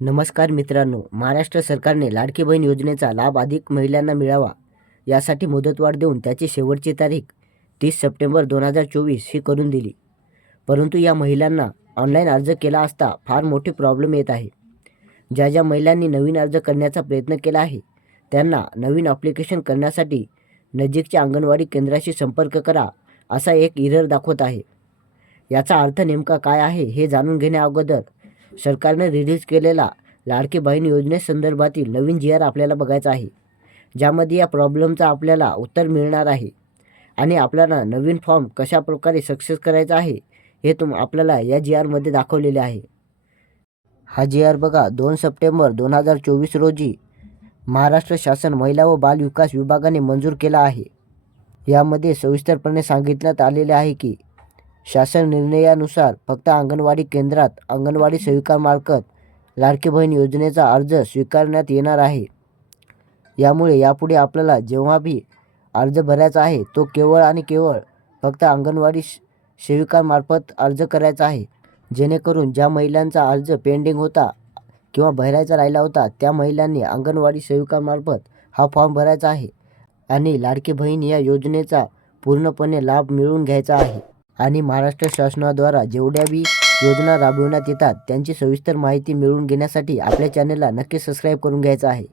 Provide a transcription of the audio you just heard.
नमस्कार मित्रांनो महाराष्ट्र सरकारने लाडकी बहीण योजनेचा लाभ अधिक महिलांना मिळावा यासाठी मुदतवाढ देऊन त्याची शेवटची तारीख तीस सप्टेंबर दोन हजार चोवीस ही करून दिली. परंतु या महिलांना ऑनलाईन अर्ज केला असता फार मोठे प्रॉब्लेम येत आहे. ज्या ज्या महिलांनी नवीन अर्ज करण्याचा प्रयत्न केला आहे त्यांना नवीन ॲप्लिकेशन करण्यासाठी नजीकच्या अंगणवाडी केंद्राशी संपर्क करा असा एक इरर दाखवत आहे. याचा अर्थ नेमका काय आहे हे जाणून घेण्याअगोदर सरकारने रिलीज केलेला लाडकी बहीण योजनेसंदर्भातील नवीन जी आर आपल्याला बघायचा आहे ज्यामध्ये या प्रॉब्लेमचं आपल्याला उत्तर मिळणार आहे आणि आपल्याला नवीन फॉर्म कशा प्रकारे सक्सेस करायचा आहे हे तुम आपल्याला या जी आरमध्ये दाखवलेले आहे. हा जी आर बघा दोन सप्टेंबर दोन हजार चोवीस रोजी महाराष्ट्र शासन महिला व बाल विकास विभागाने मंजूर केला आहे. यामध्ये सविस्तरपणे सांगितण्यात आलेले आहे की शासन निर्णयानुसार फक्त अंगणवाडी केंद्रात अंगणवाडी सेविकामार्फत लाडकी बहीण योजनेचा अर्ज स्वीकारण्यात येणार आहे. यामुळे यापुढे आपल्याला जेव्हाही अर्ज भरायचा आहे तो केवळ आणि केवळ फक्त अंगणवाडी श- सेविकामार्फत अर्ज करायचा आहे. जेणेकरून ज्या महिलांचा अर्ज पेंडिंग होता किंवा भरायचा राहिला होता त्या महिलांनी अंगणवाडी सेविकामार्फत हा फॉर्म भरायचा आहे आणि लाडकी बहीण या योजनेचा पूर्णपणे लाभ मिळवून घ्यायचा आहे. आणि महाराष्ट्र शासनाद्वारा जेवढ्या बी योजना राबविण्यात येतात त्यांची सविस्तर माहिती मिळवून घेण्यासाठी आपल्या चॅनलला नक्की सबस्क्राईब करून घ्यायचं आहे.